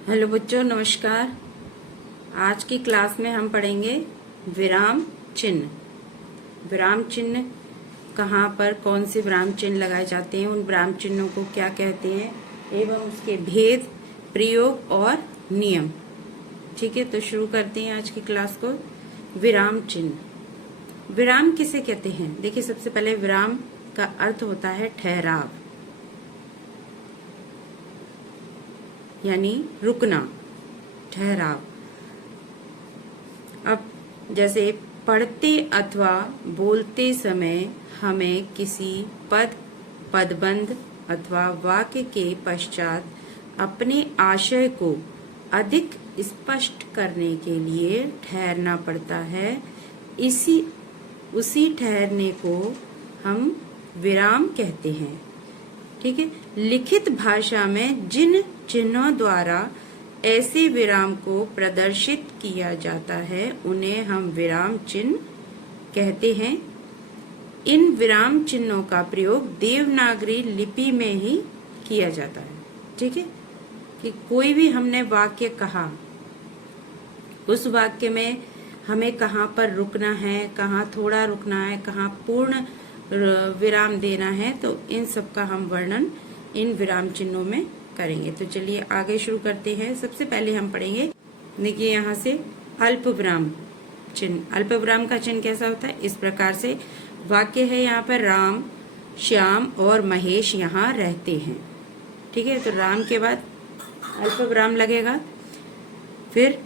Hello बच्चों, नमस्कार। आज की क्लास में हम पढ़ेंगे विराम चिन्ह। विराम चिन्ह कहाँ पर कौन से विराम चिन्ह लगाए जाते हैं, उन विराम चिन्हों को क्या कहते हैं एवं उसके भेद, प्रयोग और नियम। ठीक है, तो शुरू करते हैं आज की क्लास को। विराम चिन्ह। विराम किसे कहते हैं? देखिए, सबसे पहले विराम का अर्थ होता है ठहराव, यानी रुकना, ठहराव। अब जैसे पढ़ते अथवा बोलते समय हमें किसी पद, पदबंध अथवा वाक्य के पश्चात अपने आशय को अधिक स्पष्ट करने के लिए ठहरना पड़ता है। उसी ठहरने को हम विराम कहते हैं। ठीक है। लिखित भाषा में जिन चिन्हों द्वारा ऐसे विराम को प्रदर्शित किया जाता है उन्हें हम विराम चिन्ह कहते हैं। इन विराम चिन्हों का प्रयोग देवनागरी लिपि में ही किया जाता है। ठीक है, कि कोई भी हमने वाक्य कहा, उस वाक्य में हमें कहाँ पर रुकना है, कहाँ थोड़ा रुकना है, कहाँ पूर्ण विराम देना है, तो इन सब का हम वर्णन इन विराम चिन्हों में करेंगे। तो चलिए आगे शुरू करते हैं। सबसे पहले हम पढ़ेंगे, देखिए यहाँ से अल्प विराम चिन्ह। अल्प विराम का चिन्ह कैसा होता है? इस प्रकार से वाक्य है, यहाँ पर राम, श्याम और महेश यहाँ रहते हैं। ठीक है, तो राम के बाद अल्प विराम लगेगा, फिर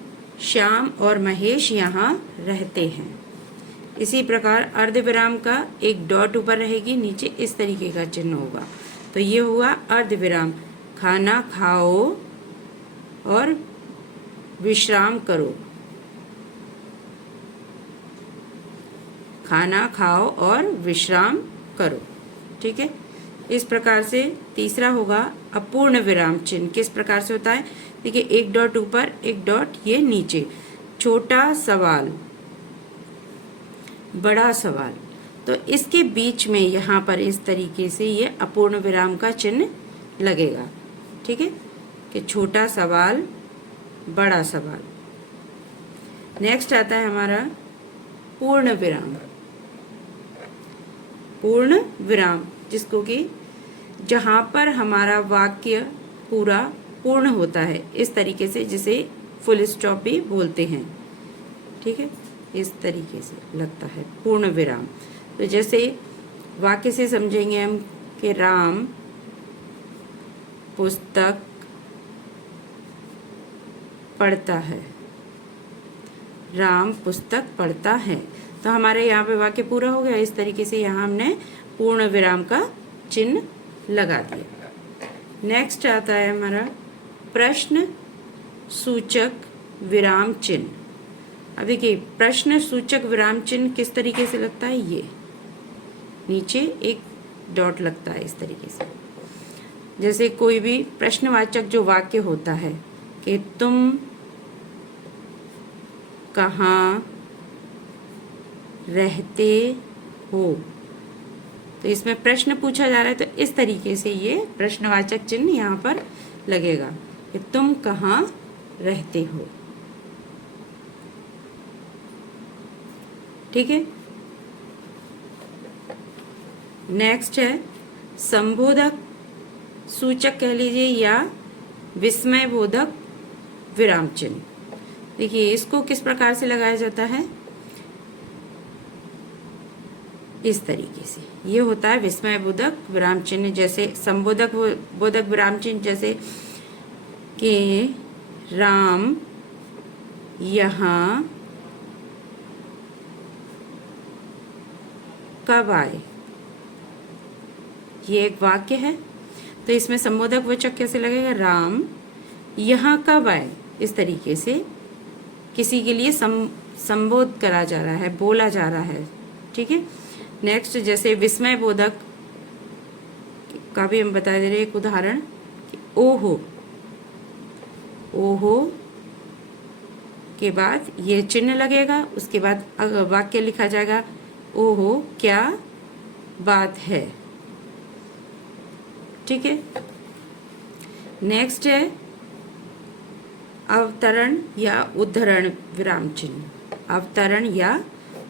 श्याम और महेश यहाँ रहते हैं। इसी प्रकार अर्धविराम का एक डॉट ऊपर रहेगी, नीचे इस तरीके का चिन्ह होगा। तो ये हुआ अर्धविराम। खाना खाओ और विश्राम करो। खाना खाओ और विश्राम करो। ठीक है, इस प्रकार से तीसरा होगा अपूर्ण विराम चिन्ह। किस प्रकार से होता है? देखिए, एक डॉट ऊपर, एक डॉट ये नीचे। छोटा सवाल, बड़ा सवाल, तो इसके बीच में यहाँ पर इस तरीके से ये अपूर्ण विराम का चिन्ह लगेगा। ठीक है, कि छोटा सवाल, बड़ा सवाल। नेक्स्ट आता है हमारा पूर्ण विराम। पूर्ण विराम, जिसको कि जहाँ पर हमारा वाक्य पूरा पूर्ण होता है, इस तरीके से जिसे फुल स्टॉप भी बोलते हैं। ठीक है, इस तरीके से लगता है पूर्ण विराम। तो जैसे वाक्य से समझेंगे हम कि राम पुस्तक पढ़ता है। राम पुस्तक पढ़ता है, तो हमारे यहाँ पे वाक्य पूरा हो गया। इस तरीके से यहाँ हमने पूर्ण विराम का चिन्ह लगा दिया। नेक्स्ट आता है हमारा प्रश्न सूचक विराम चिन्ह। अब देखिए, प्रश्न सूचक विराम चिन्ह किस तरीके से लगता है? ये नीचे एक डॉट लगता है इस तरीके से। जैसे कोई भी प्रश्नवाचक जो वाक्य होता है कि तुम कहाँ रहते हो, तो इसमें प्रश्न पूछा जा रहा है, तो इस तरीके से ये प्रश्नवाचक चिन्ह यहाँ पर लगेगा कि तुम कहाँ रहते हो। ठीक है, नेक्स्ट है संबोधक सूचक कह लीजिए या विस्मय बोधक विराम चिन्ह। देखिए, इसको किस प्रकार से लगाया जाता है? इस तरीके से ये होता है विस्मय बोधक विराम चिन्ह। जैसे संबोधक बोधक विराम चिन्ह, जैसे कि राम यहाँ कब आए, ये एक वाक्य है, तो इसमें संबोधक वाचक कैसे लगेगा? राम यहाँ कब आए। इस तरीके से किसी के लिए संबोध करा जा रहा है, बोला जा रहा है। ठीक है, नेक्स्ट जैसे विस्मय बोधक का भी हम बता दे रहे एक उदाहरण कि ओहो, ओहो के बाद ये चिन्ह लगेगा, उसके बाद वाक्य लिखा जाएगा, ओहो क्या बात है। ठीक है, नेक्स्ट है अवतरण या उद्धरण विराम चिन्ह। अवतरण या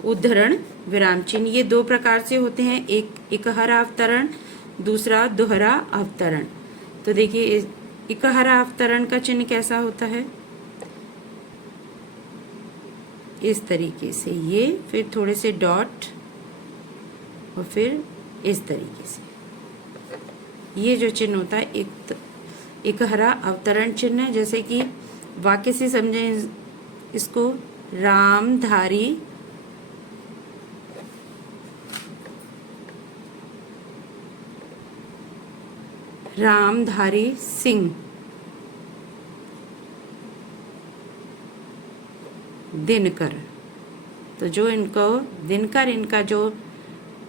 उद्धरण विराम चिन्ह ये दो प्रकार से होते हैं, एक इकहरा अवतरण, दूसरा दोहरा अवतरण। तो देखिए इकहरा अवतरण का चिन्ह कैसा होता है, इस तरीके से, ये फिर थोड़े से डॉट और फिर इस तरीके से, ये जो चिन्ह होता है इकहरा अवतरण चिन्ह। जैसे कि वाक्य से समझें इसको, रामधारी सिंह दिनकर। तो जो इनको दिनकर, इनका जो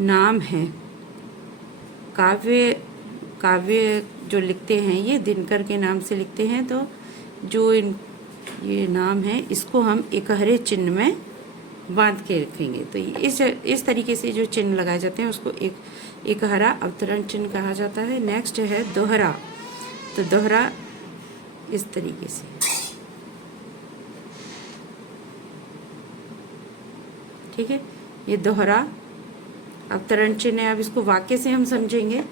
नाम है, काव्य जो लिखते हैं ये दिनकर के नाम से लिखते हैं। तो जो ये नाम है इसको हम इकहरे चिन्ह में बांध के रखेंगे। तो इस तरीके से जो चिन्ह लगाए जाते हैं उसको इकहरा अवतरण चिन्ह कहा जाता है। नेक्स्ट है दोहरा। तो दोहरा इस तरीके से, ठीक है, ये दोहरा अवतरण चिन्ह है। अब इसको वाक्य से हम समझेंगे।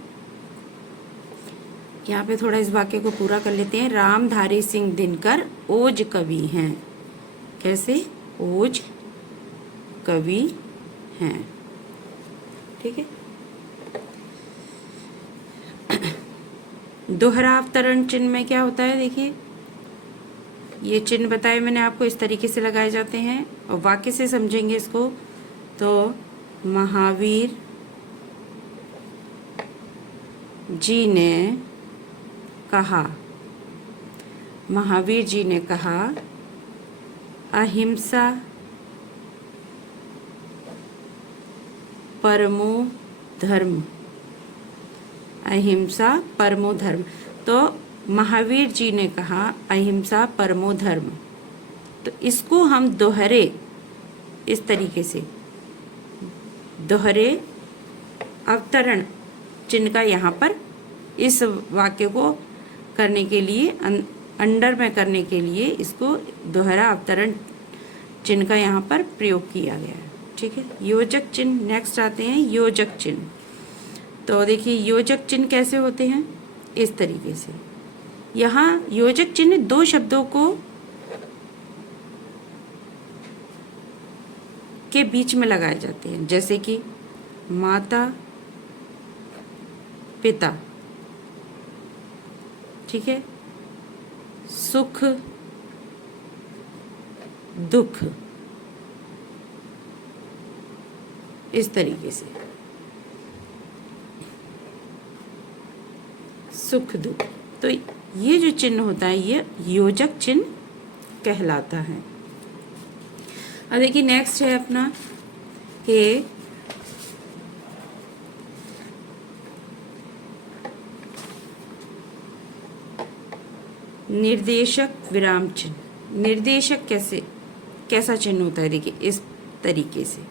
यहाँ पे थोड़ा इस वाक्य को पूरा कर लेते हैं। रामधारी सिंह दिनकर ओज कवि हैं। कैसे? ओज कवि हैं, ठीक है। दोहरा अवतरण चिन्ह में क्या होता है, देखिए ये चिन्ह बताए मैंने आपको, इस तरीके से लगाए जाते हैं। और वाक्य से समझेंगे इसको तो महावीर जी ने कहा, महावीर जी ने कहा अहिंसा परमो धर्म। अहिंसा परमो धर्म। तो महावीर जी ने कहा अहिंसा परमो धर्म। तो इसको हम दोहरे, इस तरीके से दोहरे अवतरण चिन्ह का यहाँ पर इस वाक्य को करने के लिए, अंडर में करने के लिए इसको दोहरा अवतरण चिन्ह का यहाँ पर प्रयोग किया गया है, ठीक है। योजक चिन्ह, नेक्स्ट आते हैं योजक चिन्ह। तो देखिए योजक चिन्ह कैसे होते हैं, इस तरीके से। यहाँ योजक चिन्ह दो शब्दों को के बीच में लगाए जाते हैं, जैसे कि माता पिता, ठीक है, सुख दुख, इस तरीके से सुख दुख। तो ये जो चिन्ह होता है ये योजक चिन्ह कहलाता है। अब देखिए नेक्स्ट है अपना कि निर्देशक विराम चिन्ह। निर्देशक कैसा चिन्ह होता है, देखिए इस तरीके से,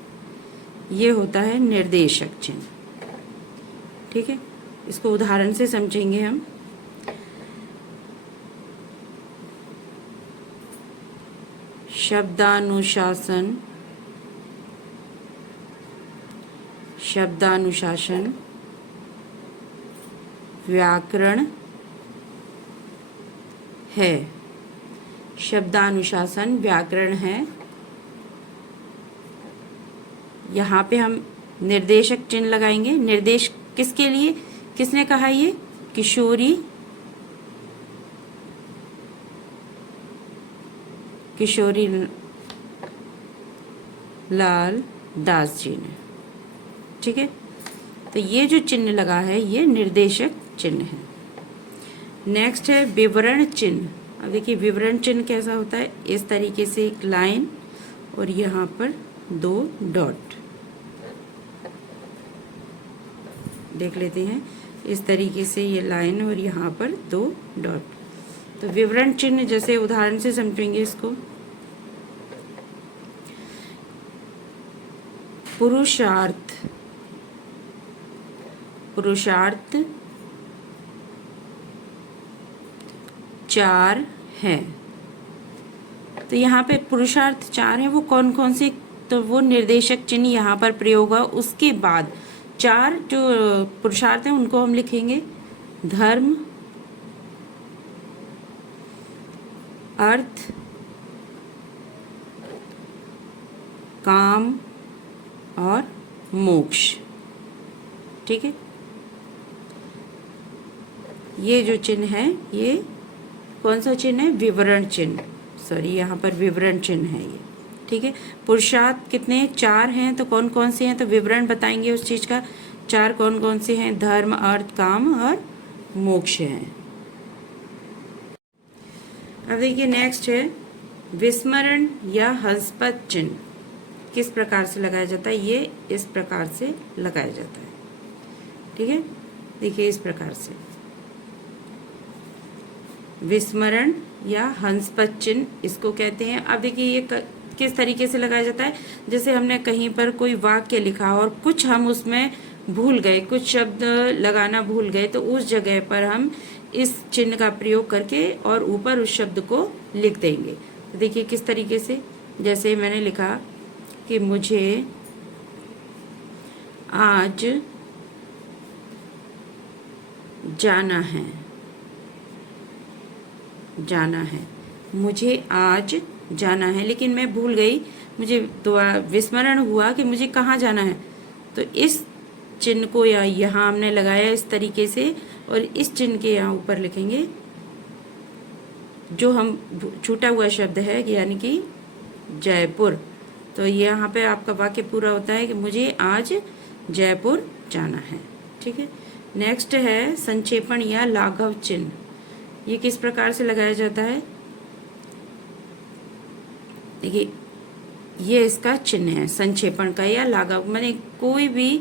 ये होता है निर्देशक चिन्ह, ठीक है। इसको उदाहरण से समझेंगे हम। शब्दानुशासन, शब्दानुशासन व्याकरण है। शब्दानुशासन व्याकरण है। यहाँ पे हम निर्देशक चिन्ह लगाएंगे। निर्देश किसके लिए, किसने कहा, ये किशोरी लाल दास जी ने, ठीक है। तो ये जो चिन्ह लगा है ये निर्देशक चिन्ह है। नेक्स्ट है विवरण चिन्ह। अब देखिए विवरण चिन्ह कैसा होता है, इस तरीके से एक लाइन और यहाँ पर दो डॉट, देख लेते हैं। इस तरीके से ये लाइन और यहाँ पर दो डॉट। तो विवरण चिन्ह जैसे उदाहरण से समझेंगे इसको। पुरुषार्थ, पुरुषार्थ 4 है। तो यहाँ पे पुरुषार्थ 4 है, वो कौन कौन से, तो वो निर्देशक चिन्ह यहाँ पर प्रयोग हुआ। उसके बाद 4 जो पुरुषार्थ हैं उनको हम लिखेंगे, धर्म, अर्थ, काम और मोक्ष। ठीक है, ये जो चिन्ह है ये कौन सा चिन्ह है, विवरण चिन्ह, सॉरी यहाँ पर विवरण चिन्ह है ये। ठीक है, पुरुषार्थ कितने, 4 हैं, तो कौन कौन से हैं, तो विवरण बताएंगे उस चीज का। 4 कौन कौन से हैं, धर्म, अर्थ, काम और मोक्ष हैं। अब देखिए नेक्स्ट है विस्मरण या हंसपद चिन्ह। किस प्रकार से लगाया जाता है, ये इस प्रकार से लगाया जाता है। ठीक है, देखिए इस प्रकार से विस्मरण या हंसपद चिन्ह इसको कहते हैं। अब देखिए ये किस तरीके से लगाया जाता है, जैसे हमने कहीं पर कोई वाक्य लिखा और कुछ हम उसमें भूल गए, कुछ शब्द लगाना भूल गए, तो उस जगह पर हम इस चिन्ह का प्रयोग करके और ऊपर उस शब्द को लिख देंगे। तो देखिए किस तरीके से, जैसे मैंने लिखा कि मुझे आज जाना है, मुझे आज जाना है, लेकिन मैं भूल गई, मुझे विस्मरण हुआ कि मुझे कहाँ जाना है। तो इस चिन्ह को यहाँ हमने लगाया इस तरीके से, और इस चिन्ह के यहाँ ऊपर लिखेंगे जो हम छूटा हुआ शब्द है, यानी कि जयपुर। तो यहाँ पे आपका वाक्य पूरा होता है कि मुझे आज जयपुर जाना है। ठीक है, नेक्स्ट है संक्षेपण या लाघव चिन्ह। ये किस प्रकार से लगाया जाता है, देखिए ये इसका चिन्ह है संक्षेपण का या लाघव, माने कोई भी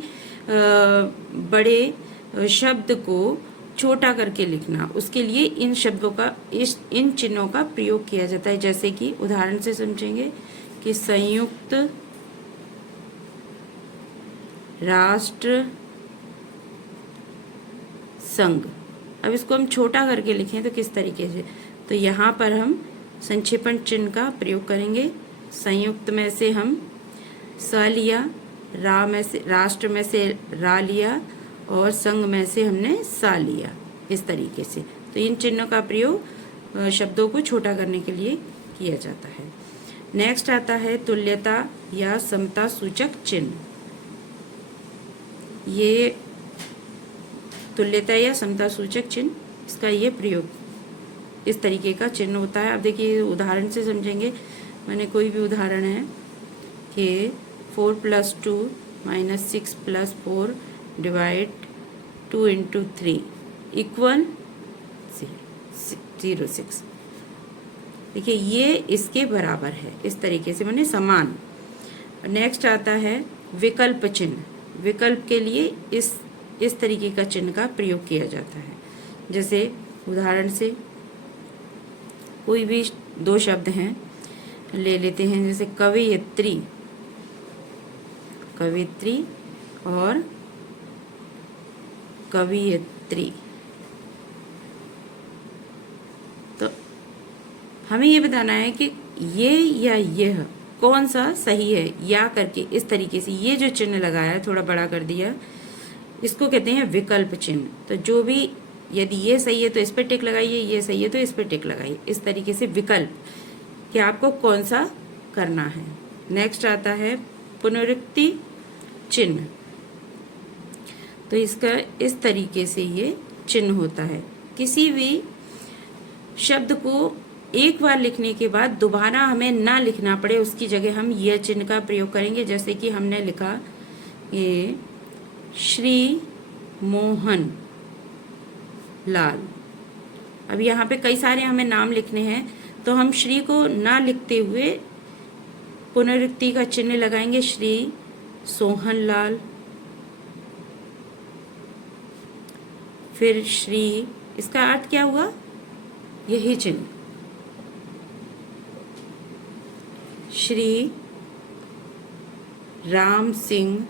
बड़े शब्द को छोटा करके लिखना, उसके लिए इन शब्दों का इन चिन्हों का प्रयोग किया जाता है। जैसे कि उदाहरण से समझेंगे कि संयुक्त राष्ट्र संघ। अब इसको हम छोटा करके लिखें तो किस तरीके से, तो यहाँ पर हम संक्षेपण चिन्ह का प्रयोग करेंगे। संयुक्त में से हम स लिया, रा में से राष्ट्र में से रा लिया, और संघ में से हमने सा लिया, इस तरीके से। तो इन चिन्हों का प्रयोग शब्दों को छोटा करने के लिए किया जाता है। नेक्स्ट आता है तुल्यता या समता सूचक चिन्ह। ये तुल्यता या समता सूचक चिन्ह, इसका ये प्रयोग इस तरीके का चिन्ह होता है। अब देखिए उदाहरण से समझेंगे, मैंने कोई भी उदाहरण है कि 4 + 2 - 6 + 4 डिवाइड 2 × 3 = 0.6। देखिए ये इसके बराबर है, इस तरीके से मैंने समान। नेक्स्ट आता है विकल्प चिन्ह। विकल्प के लिए इस तरीके का चिन्ह का प्रयोग किया जाता है। जैसे उदाहरण से कोई भी 2 शब्द हैं, ले लेते हैं, जैसे कवयित्री और कवियत्री। तो हमें ये बताना है कि ये या यह कौन सा सही है, या करके इस तरीके से ये जो चिन्ह लगाया है, थोड़ा बड़ा कर दिया, इसको कहते हैं विकल्प चिन्ह। तो जो भी, यदि ये सही है तो इस पर टिक लगाइए, ये सही है तो इस पर टिक लगाइए, इस तरीके से विकल्प कि आपको कौन सा करना है। नेक्स्ट आता है पुनरुक्ति चिन्ह। तो इसका इस तरीके से ये चिन्ह होता है। किसी भी शब्द को एक बार लिखने के बाद दोबारा हमें ना लिखना पड़े, उसकी जगह हम यह चिन्ह का प्रयोग करेंगे। जैसे कि हमने लिखा ये श्री मोहन लाल। अब यहाँ पे कई सारे हमें नाम लिखने हैं, तो हम श्री को ना लिखते हुए पुनरुक्ति का चिन्ह लगाएंगे, श्री सोहन लाल, फिर श्री, इसका अर्थ क्या हुआ, यही चिन्ह, श्री राम सिंह,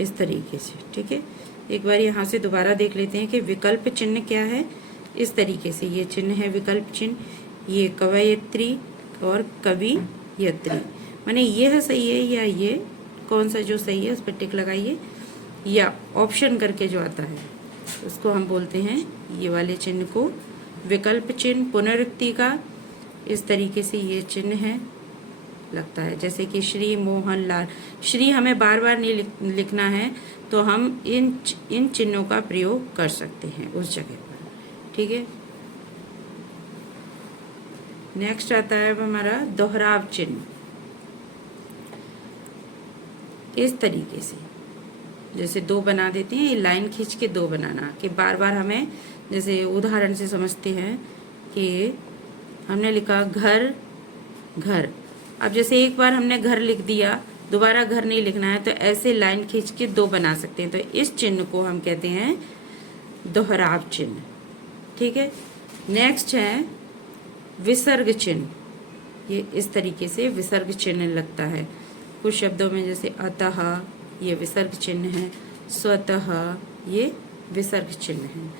इस तरीके से। ठीक है, एक बार यहाँ से दोबारा देख लेते हैं कि विकल्प चिन्ह क्या है। इस तरीके से ये चिन्ह है विकल्प चिन्ह। ये कवयित्री, और कवियत्री। माने यह सही है या ये, कौन सा जो सही है उस पर टिक लगाइए, या ऑप्शन करके जो आता है उसको हम बोलते हैं, ये वाले चिन्ह को विकल्प चिन्ह। पुनरुक्ति का इस तरीके से ये चिन्ह है लगता है, जैसे कि श्री मोहन लाल। श्री हमें बार बार नहीं लिखना है, तो हम इन चिन्हों का प्रयोग कर सकते हैं उस जगह पर, ठीक है। नेक्स्ट आता है हमारा दोहराव चिन्ह। इस तरीके से जैसे दो बना देते हैं, ये लाइन खींच के दो बनाना, कि बार बार हमें, जैसे उदाहरण से समझते हैं कि हमने लिखा घर घर। अब जैसे एक बार हमने घर लिख दिया, दोबारा घर नहीं लिखना है, तो ऐसे लाइन खींच के दो बना सकते हैं। तो इस चिन्ह को हम कहते हैं दोहराव चिन्ह, ठीक है। नेक्स्ट है विसर्ग चिन्ह। ये इस तरीके से विसर्ग चिन्ह लगता है कुछ शब्दों में, जैसे अतः ये विसर्ग चिन्ह है, स्वतः ये विसर्ग चिन्ह है।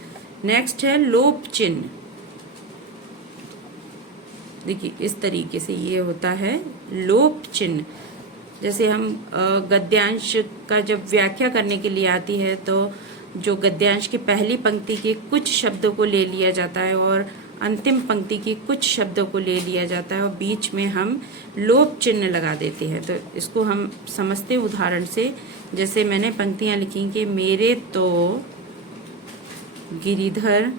नेक्स्ट है लोप चिन्ह। देखिए इस तरीके से ये होता है लोप चिन्ह। जैसे हम गद्यांश का जब व्याख्या करने के लिए आती है, तो जो गद्यांश की पहली पंक्ति के कुछ शब्दों को ले लिया जाता है और अंतिम पंक्ति की कुछ शब्दों को ले लिया जाता है और बीच में हम लोप चिन्ह लगा देते हैं। तो इसको हम समझते हैं उदाहरण से। जैसे मैंने पंक्तियां लिखी कि मेरे तो गिरिधर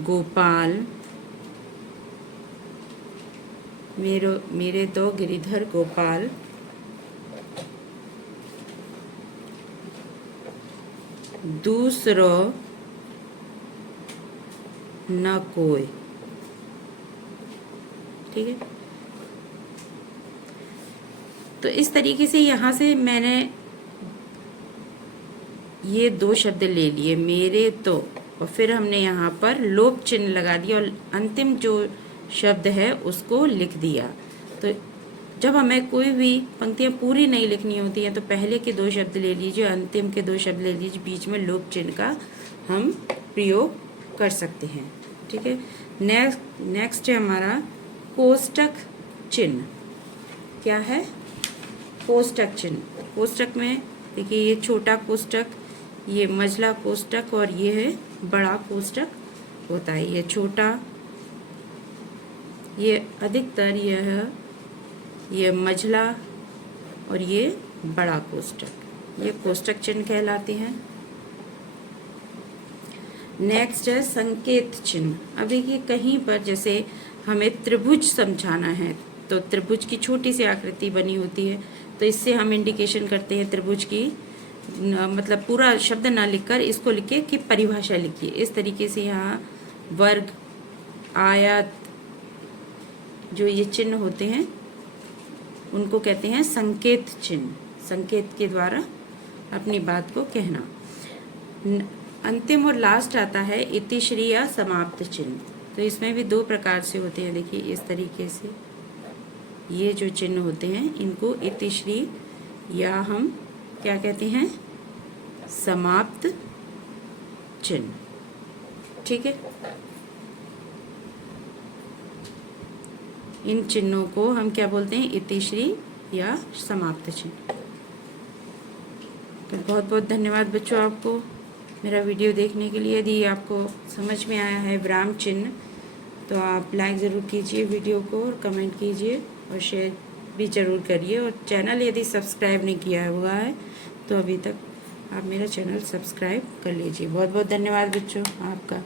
गोपाल, मेरे तो गिरिधर गोपाल दूसरो न कोई, ठीक है। तो इस तरीके से यहाँ से मैंने ये दो शब्द ले लिए, मेरे तो, और फिर हमने यहाँ पर लोप चिन्ह लगा दिया और अंतिम जो शब्द है उसको लिख दिया। तो जब हमें कोई भी पंक्तियाँ पूरी नहीं लिखनी होती हैं, तो पहले के दो शब्द ले लीजिए, अंतिम के दो शब्द ले लीजिए, बीच में लोप चिन्ह का हम प्रयोग कर सकते हैं, ठीक है। नेक्स्ट है हमारा कोष्टक चिन्ह। क्या है? कोष्टक चिन्ह। कोष्टक में देखिए ये छोटा कोष्टक, ये मझला कोष्टक और ये है बड़ा कोष्टक होता है। ये छोटा, ये अधिकतर ये मझला और ये बड़ा कोष्टक, ये कोष्टक चिन्ह कहलाते हैं। नेक्स्ट है संकेत चिन्ह। अब देखिए कहीं पर जैसे हमें त्रिभुज समझाना है, तो त्रिभुज की छोटी सी आकृति बनी होती है, तो इससे हम इंडिकेशन करते हैं त्रिभुज की, मतलब पूरा शब्द ना लिखकर इसको लिखे कि परिभाषा लिखिए। इस तरीके से यहाँ वर्ग, आयत, जो ये चिन्ह होते हैं उनको कहते हैं संकेत चिन्ह। संकेत के द्वारा अपनी बात को कहना। अंतिम और लास्ट आता है इतिश्री या समाप्त चिन्ह। तो इसमें भी दो प्रकार से होते हैं। देखिए इस तरीके से ये जो चिन्ह होते हैं इनको इतिश्री या हम क्या कहते हैं, समाप्त चिन्ह, ठीक है। इन चिन्हों को हम क्या बोलते हैं, इतिश्री या समाप्त चिन्ह। तो बहुत बहुत धन्यवाद बच्चों आपको मेरा वीडियो देखने के लिए। यदि आपको समझ में आया है विराम चिन्ह, तो आप लाइक ज़रूर कीजिए वीडियो को और कमेंट कीजिए और शेयर भी ज़रूर करिए। और चैनल यदि सब्सक्राइब नहीं किया हुआ है तो अभी तक आप मेरा चैनल सब्सक्राइब कर लीजिए। बहुत बहुत धन्यवाद बच्चों आपका।